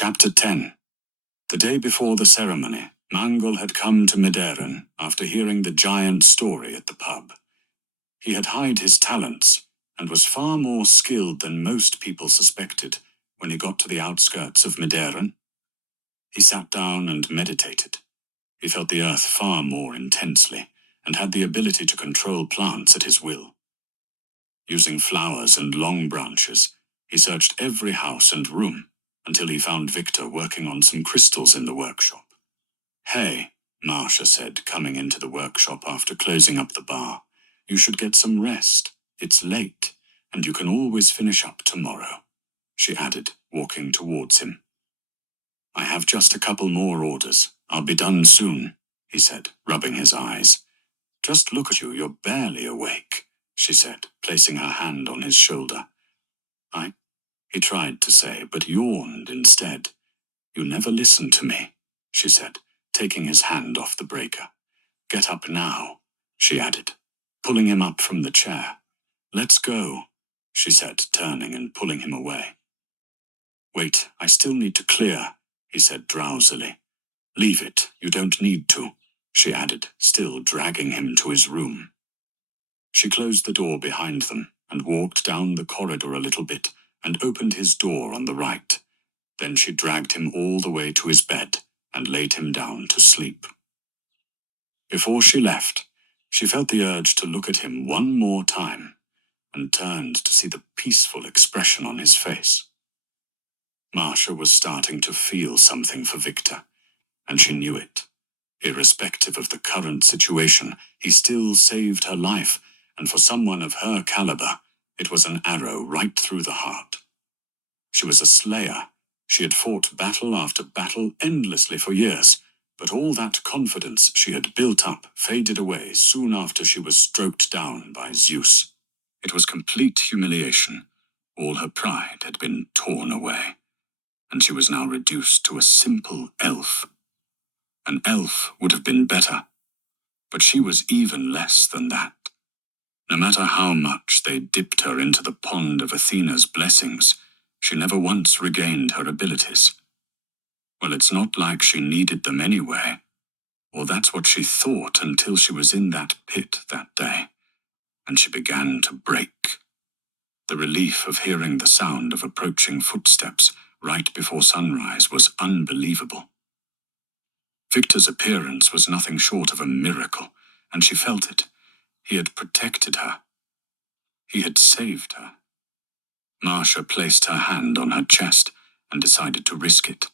Chapter 10. The day before the ceremony, Mangel had come to Mederen after hearing the giant story at the pub. He had hied his talents and was far more skilled than most people suspected when he got to the outskirts of Mederen. He sat down and meditated. He felt the earth far more intensely and had the ability to control plants at his will. Using flowers and long branches, he searched every house and room until he found Victor working on some crystals in the workshop. "Hey," Marcia said, coming into the workshop after closing up the bar. "You should get some rest. It's late, and you can always finish up tomorrow," she added, walking towards him. "I have just a couple more orders. I'll be done soon," he said, rubbing his eyes. "Just look at you, you're barely awake," she said, placing her hand on his shoulder. He tried to say, but yawned instead. "You never listen to me," she said, taking his hand off the breaker. "Get up now," she added, pulling him up from the chair. "Let's go," she said, turning and pulling him away. "Wait, I still need to clear," he said drowsily. "Leave it, you don't need to," she added, still dragging him to his room. She closed the door behind them and walked down the corridor a little bit and opened his door on the right. Then she dragged him all the way to his bed and laid him down to sleep. Before she left, she felt the urge to look at him one more time and turned to see the peaceful expression on his face. Marcia was starting to feel something for Victor, and she knew it. Irrespective of the current situation, he still saved her life, and for someone of her caliber, it was an arrow right through the heart. She was a slayer. She had fought battle after battle endlessly for years, but all that confidence she had built up faded away soon after she was stroked down by Zeus. It was complete humiliation. All her pride had been torn away, and she was now reduced to a simple elf. An elf would have been better, but she was even less than that. No matter how much they dipped her into the pond of Athena's blessings, she never once regained her abilities. Well, it's not like she needed them anyway, or that's what she thought until she was in that pit that day, and she began to break. The relief of hearing the sound of approaching footsteps right before sunrise was unbelievable. Victor's appearance was nothing short of a miracle, and she felt it. He had protected her. He had saved her. Marcia placed her hand on her chest and decided to risk it.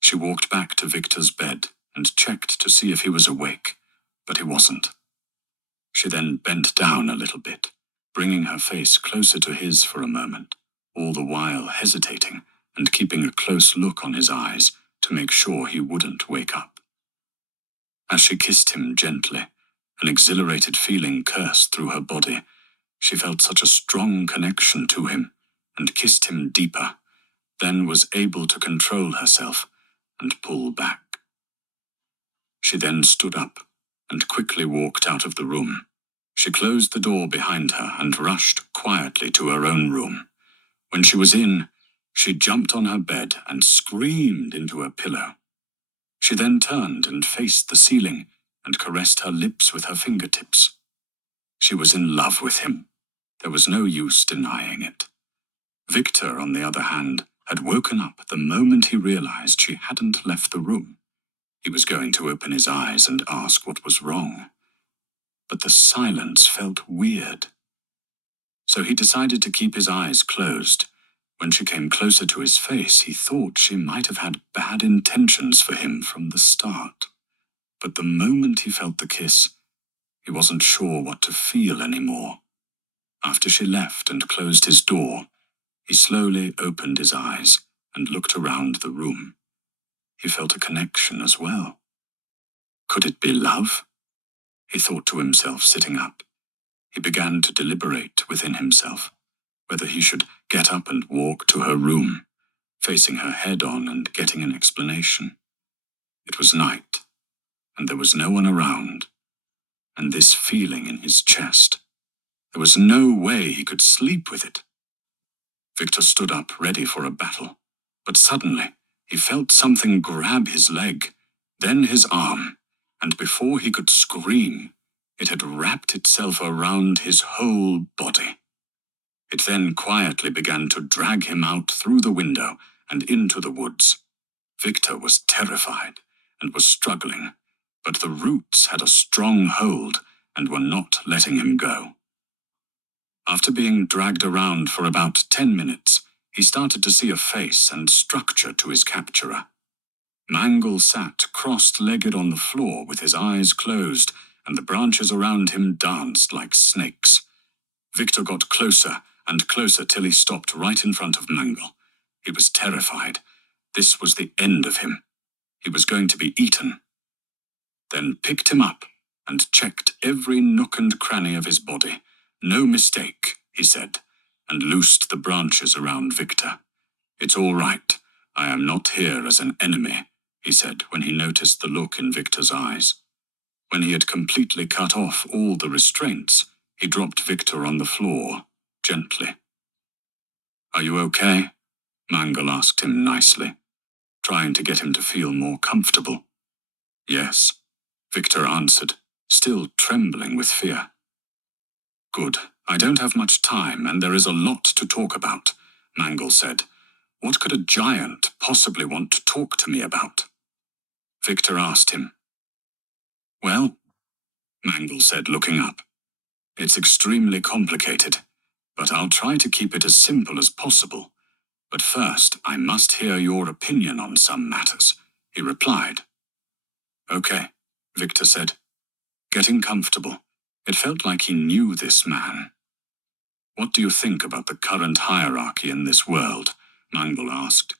She walked back to Victor's bed and checked to see if he was awake, but he wasn't. She then bent down a little bit, bringing her face closer to his for a moment, all the while hesitating and keeping a close look on his eyes to make sure he wouldn't wake up. As she kissed him gently, an exhilarated feeling coursed through her body. She felt such a strong connection to him and kissed him deeper, then was able to control herself and pull back. She then stood up and quickly walked out of the room. She closed the door behind her and rushed quietly to her own room. When she was in, she jumped on her bed and screamed into her pillow. She then turned and faced the ceiling and caressed her lips with her fingertips. She was in love with him. There was no use denying it. Victor, on the other hand, had woken up the moment he realized she hadn't left the room. He was going to open his eyes and ask what was wrong. But the silence felt weird. So he decided to keep his eyes closed. When she came closer to his face, he thought she might have had bad intentions for him from the start. But the moment he felt the kiss, he wasn't sure what to feel anymore. After she left and closed his door, he slowly opened his eyes and looked around the room. He felt a connection as well. Could it be love? He thought to himself, sitting up. He began to deliberate within himself whether he should get up and walk to her room, facing her head on and getting an explanation. It was night, and there was no one around, and this feeling in his chest. There was no way he could sleep with it. Victor stood up, ready for a battle, but suddenly He felt something grab his leg, then his arm, and before he could scream, it had wrapped itself around his whole body. It then quietly began to drag him out through the window and into the woods. Victor was terrified and was struggling, but the roots had a strong hold and were not letting him go. After being dragged around for about 10 minutes, he started to see a face and structure to his capturer. Mangle sat cross-legged on the floor with his eyes closed, and the branches around him danced like snakes. Victor got closer and closer till he stopped right in front of Mangle. He was terrified. This was the end of him. He was going to be eaten. Then picked him up and checked every nook and cranny of his body. No mistake, he said, and loosed the branches around Victor. It's all right. I am not here as an enemy, he said when he noticed the look in Victor's eyes. When he had completely cut off all the restraints, he dropped Victor on the floor, gently. Are you okay? Mangle asked him nicely, trying to get him to feel more comfortable. Yes, Victor answered, still trembling with fear. Good. I don't have much time, and there is a lot to talk about, Mangle said. What could a giant possibly want to talk to me about? Victor asked him. Well, Mangle said, looking up. It's extremely complicated, but I'll try to keep it as simple as possible. But first, I must hear your opinion on some matters, he replied. Okay, Victor said, getting comfortable. It felt like he knew this man. What do you think about the current hierarchy in this world? Mangle asked.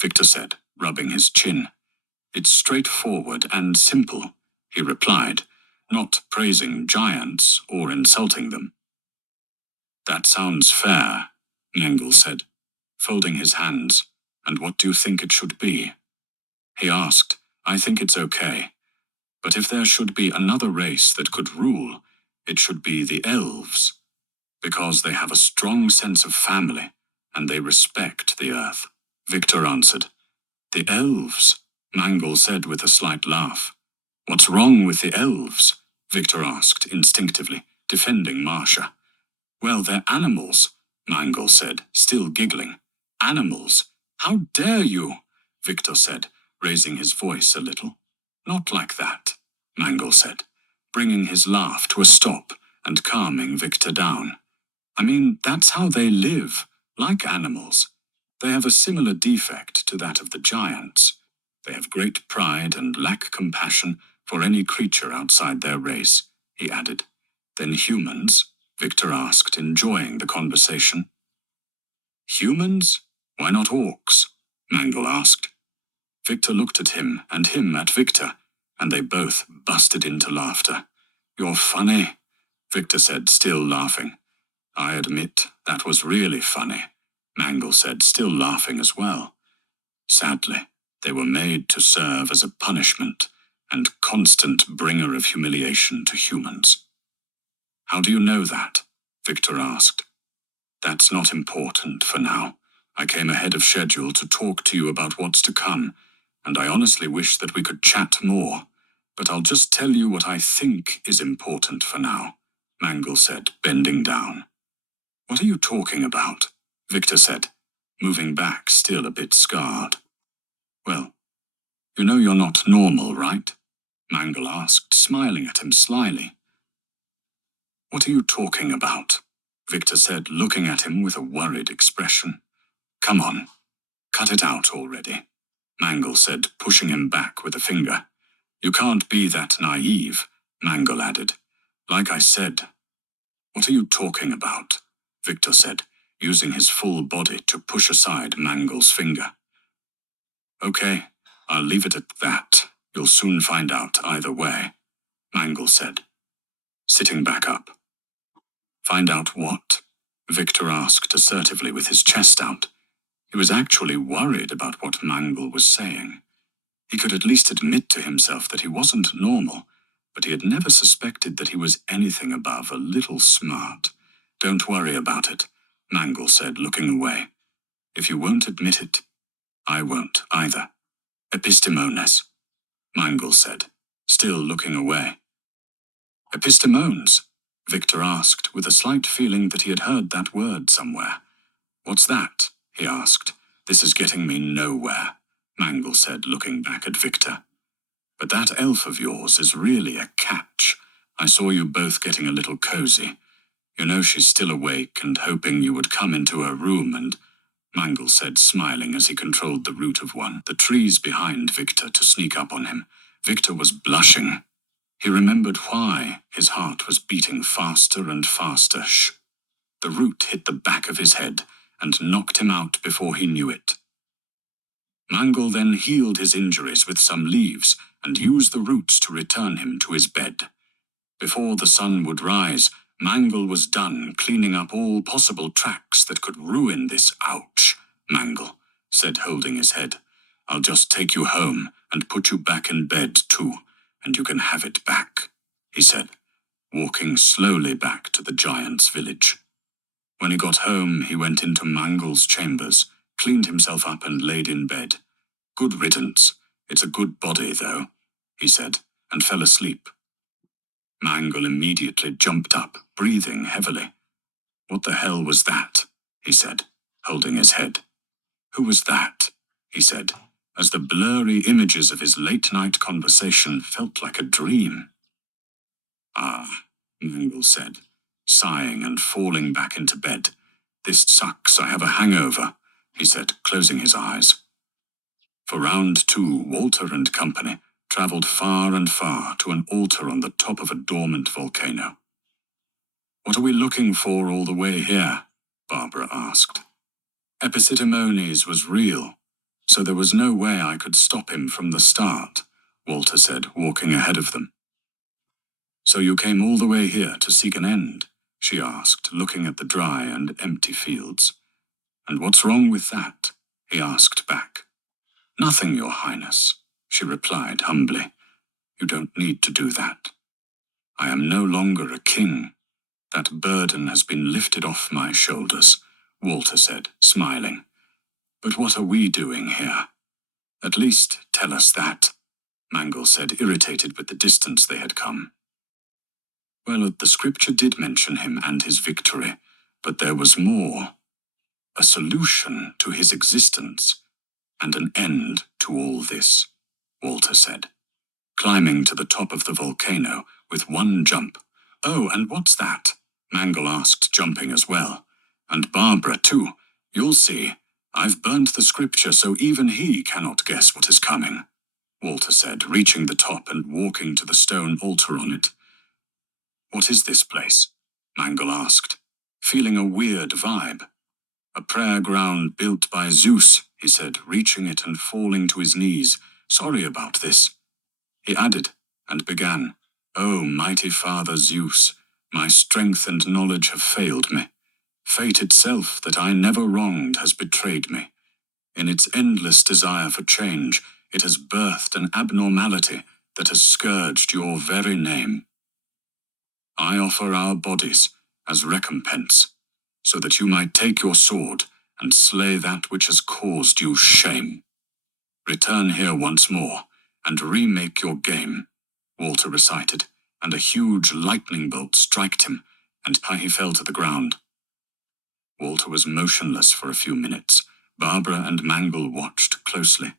Victor said, rubbing his chin. It's straightforward and simple, he replied, not praising giants or insulting them. That sounds fair, Mangle said, folding his hands. And what do you think it should be? He asked. I think it's okay. But if there should be another race that could rule, it should be the elves, because they have a strong sense of family and they respect the earth, Victor answered. The elves, Mangle said with a slight laugh. What's wrong with the elves? Victor asked instinctively, defending Marcia. Well, they're animals, Mangle said, still giggling. Animals? How dare you? Victor said, raising his voice a little. Not like that, Mangle said, bringing his laugh to a stop and calming Victor down. I mean, that's how they live, like animals. They have a similar defect to that of the giants. They have great pride and lack compassion for any creature outside their race, he added. Then humans? Victor asked, enjoying the conversation. Humans? Why not orcs? Mangle asked. Victor looked at him and him at Victor, and they both busted into laughter. You're funny, Victor said, still laughing. I admit that was really funny, Mangle said, still laughing as well. Sadly, they were made to serve as a punishment and constant bringer of humiliation to humans. How do you know that? Victor asked. That's not important for now. I came ahead of schedule to talk to you about what's to come, and I honestly wish that we could chat more, but I'll just tell you what I think is important for now, Mangle said, bending down. What are you talking about? Victor said, moving back, still a bit scarred. Well, you know you're not normal, right? Mangle asked, smiling at him slyly. What are you talking about? Victor said, looking at him with a worried expression. Come on, cut it out already, Mangle said, pushing him back with a finger. You can't be that naive, Mangle added. Like I said. What are you talking about? Victor said, using his full body to push aside Mangle's finger. Okay, I'll leave it at that. You'll soon find out either way, Mangle said, sitting back up. Find out what? Victor asked assertively with his chest out. He was actually worried about what Mangle was saying. He could at least admit to himself that he wasn't normal, but he had never suspected that he was anything above a little smart. Don't worry about it, Mangle said, looking away. If you won't admit it, I won't, either. Epistimones, Mangle said, still looking away. Epistimones? Victor asked, with a slight feeling that he had heard that word somewhere. What's that? He asked. This is getting me nowhere, Mangle said, looking back at Victor. But that elf of yours is really a catch. I saw you both getting a little cozy. You know she's still awake and hoping you would come into her room and... Mangle said, smiling as he controlled the root of the trees behind Victor, to sneak up on him. Victor was blushing. He remembered why his heart was beating faster and faster. Shh. The root hit the back of his head and knocked him out before he knew it. Mangle then healed his injuries with some leaves and used the roots to return him to his bed. Before the sun would rise, Mangle was done cleaning up all possible tracks that could ruin this. Ouch, Mangle said, holding his head. I'll just take you home and put you back in bed too, and you can have it back, he said, walking slowly back to the giant's village. When he got home, he went into Mangle's chambers, cleaned himself up and laid in bed. Good riddance. It's a good body, though, he said, and fell asleep. Mangle immediately jumped up, breathing heavily. What the hell was that? He said, holding his head. Who was that? He said, as the blurry images of his late-night conversation felt like a dream. Ah, Mangle said, sighing and falling back into bed. This sucks, I have a hangover, he said, closing his eyes. For round 2, Walter and company travelled far and far to an altar on the top of a dormant volcano. What are we looking for all the way here? Barbara asked. Epistimones was real, so there was no way I could stop him from the start, Walter said, walking ahead of them. So you came all the way here to seek an end? She asked, looking at the dry and empty fields. And what's wrong with that? He asked back. Nothing, Your Highness, she replied humbly. You don't need to do that. I am no longer a king. That burden has been lifted off my shoulders, Walter said, smiling. But what are we doing here? At least tell us that, Mangle said, irritated with the distance they had come. Well, the scripture did mention him and his victory, but there was more. A solution to his existence, and an end to all this, Walter said, climbing to the top of the volcano with one jump. Oh, and what's that? Mangle asked, jumping as well. And Barbara, too. You'll see. I've burnt the scripture so even he cannot guess what is coming, Walter said, reaching the top and walking to the stone altar on it. What is this place? Mangle asked, feeling a weird vibe. A prayer ground built by Zeus, he said, reaching it and falling to his knees. Sorry about this. He added and began, Oh, mighty Father Zeus, my strength and knowledge have failed me. Fate itself that I never wronged has betrayed me. In its endless desire for change, it has birthed an abnormality that has scourged your very name. I offer our bodies as recompense, so that you might take your sword and slay that which has caused you shame. Return here once more and remake your game, Walter recited, and a huge lightning bolt struck him, and he fell to the ground. Walter was motionless for a few minutes. Barbara and Mangle watched closely.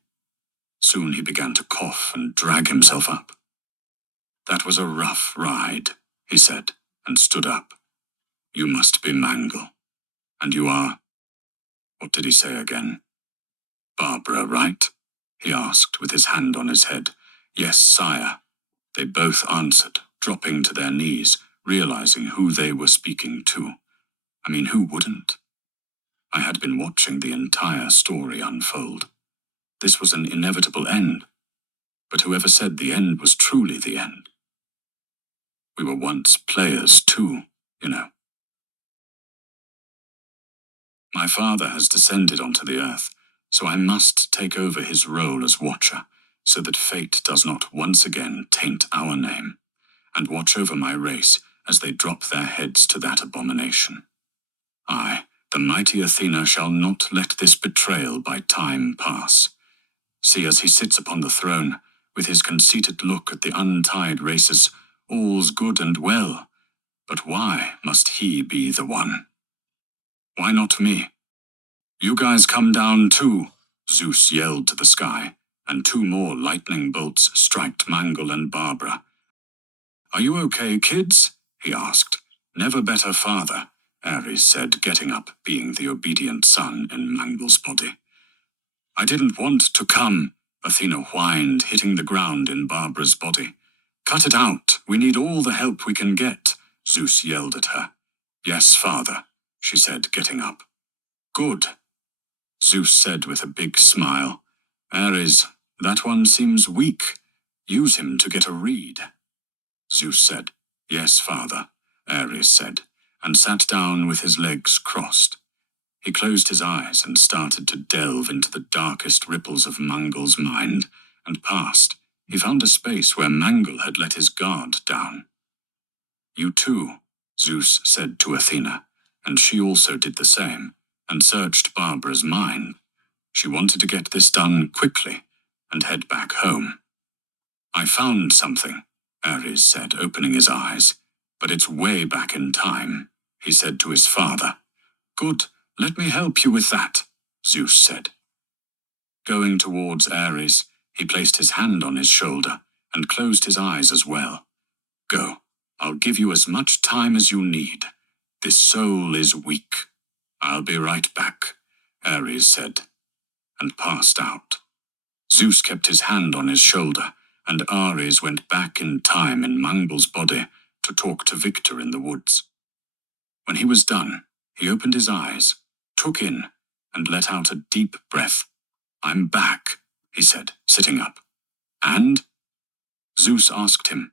Soon he began to cough and drag himself up. That was a rough ride, he said, and stood up. You must be Mangle. And you are... What did he say again? Barbara, right? He asked with his hand on his head. Yes, sire. They both answered, dropping to their knees, realizing who they were speaking to. I mean, who wouldn't? I had been watching the entire story unfold. This was an inevitable end. But whoever said the end was truly the end? We were once players too, you know. My father has descended onto the earth, so I must take over his role as watcher, so that fate does not once again taint our name, and watch over my race as they drop their heads to that abomination. Aye, The mighty Athena shall not let this betrayal by time pass. See, as he sits upon the throne, with his conceited look at the untied races, all's good and well. But why must he be the one? Why not me? You guys come down too, Zeus yelled to the sky, and 2 more lightning bolts striked Mangle and Barbara. Are you okay, kids? He asked. Never better father, Ares said, getting up, being the obedient son in Mangle's body. I didn't want to come, Athena whined, hitting the ground in Barbara's body. Cut it out, we need all the help we can get, Zeus yelled at her. Yes, father, she said, getting up. Good, Zeus said with a big smile. Ares, that one seems weak. Use him to get a read. Zeus said. Yes, father, Ares said, and sat down with his legs crossed. He closed his eyes and started to delve into the darkest ripples of Mangle's mind, and past, he found a space where Mangle had let his guard down. You too, Zeus said to Athena, and she also did the same, and searched Barbara's mind. She wanted to get this done quickly and head back home. I found something, Ares said, opening his eyes, but it's way back in time, he said to his father. Good, let me help you with that, Zeus said. Going towards Ares, he placed his hand on his shoulder and closed his eyes as well. Go, I'll give you as much time as you need. This soul is weak. I'll be right back, Ares said, and passed out. Zeus kept his hand on his shoulder, and Ares went back in time in Mangle's body to talk to Victor in the woods. When he was done, he opened his eyes, took in, and let out a deep breath. I'm back, he said, sitting up. And? Zeus asked him.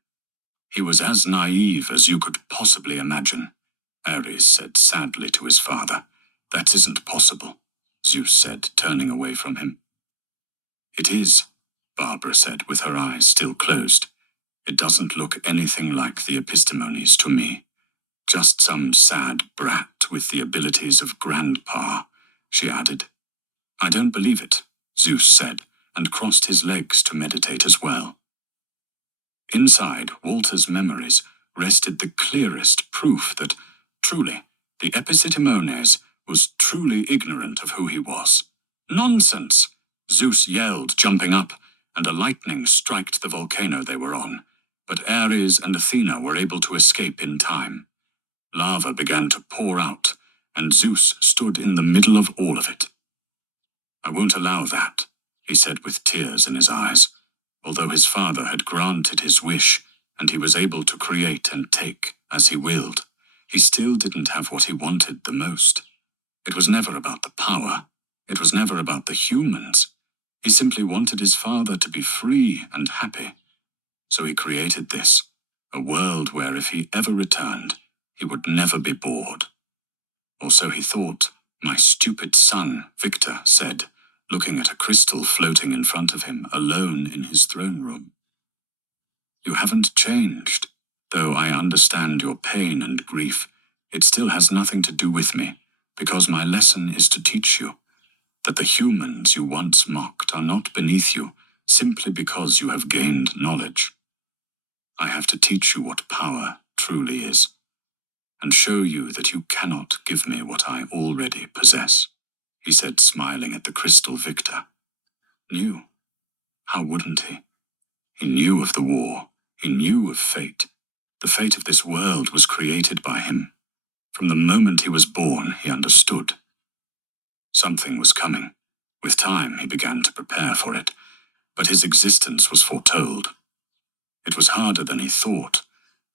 He was as naive as you could possibly imagine, Ares said sadly to his father. That isn't possible, Zeus said, turning away from him. It is, Barbara said, with her eyes still closed. It doesn't look anything like the Epistimones to me. Just some sad brat with the abilities of Grandpa, she added. I don't believe it, Zeus said, and crossed his legs to meditate as well. Inside Walter's memories rested the clearest proof that, truly, the Epistimones was truly ignorant of who he was. Nonsense! Zeus yelled, jumping up, and a lightning struck the volcano they were on, but Ares and Athena were able to escape in time. Lava began to pour out, and Zeus stood in the middle of all of it. I won't allow that, he said with tears in his eyes. Although his father had granted his wish, and he was able to create and take as he willed, he still didn't have what he wanted the most. It was never about the power. It was never about the humans. He simply wanted his father to be free and happy. So he created this, a world where if he ever returned, he would never be bored. Or so he thought, my stupid son, Victor, said, looking at a crystal floating in front of him, alone in his throne room. You haven't changed. Though I understand your pain and grief, it still has nothing to do with me, because my lesson is to teach you that the humans you once mocked are not beneath you simply because you have gained knowledge. I have to teach you what power truly is, and show you that you cannot give me what I already possess, he said, smiling at the crystal Victor. Knew. How wouldn't he? He knew of the war. He knew of fate. The fate of this world was created by him. From the moment he was born, he understood. Something was coming. With time, he began to prepare for it, but his existence was foretold. It was harder than he thought,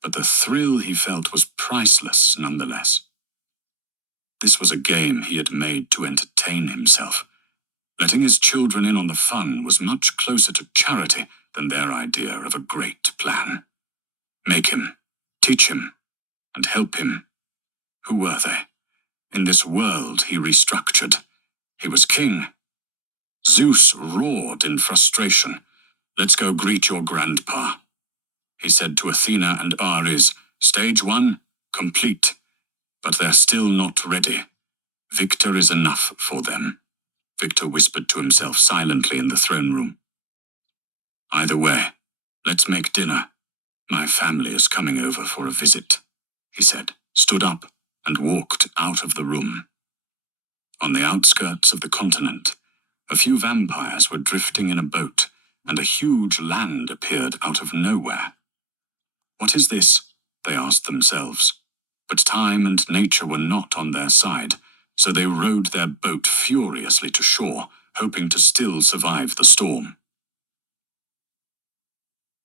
but the thrill he felt was priceless nonetheless. This was a game he had made to entertain himself. Letting his children in on the fun was much closer to charity than their idea of a great plan. Make him, teach him, and help him. Who were they? In this world he restructured. He was king. Zeus roared in frustration. Let's go greet your grandpa. He said to Athena and Ares, Stage 1, complete. But they're still not ready. Victor is enough for them, Victor whispered to himself silently in the throne room. Either way, let's make dinner. My family is coming over for a visit, he said, stood up, and walked out of the room. On the outskirts of the continent, a few vampires were drifting in a boat, and a huge land appeared out of nowhere. What is this? They asked themselves. But time and nature were not on their side, so they rowed their boat furiously to shore, hoping to still survive the storm.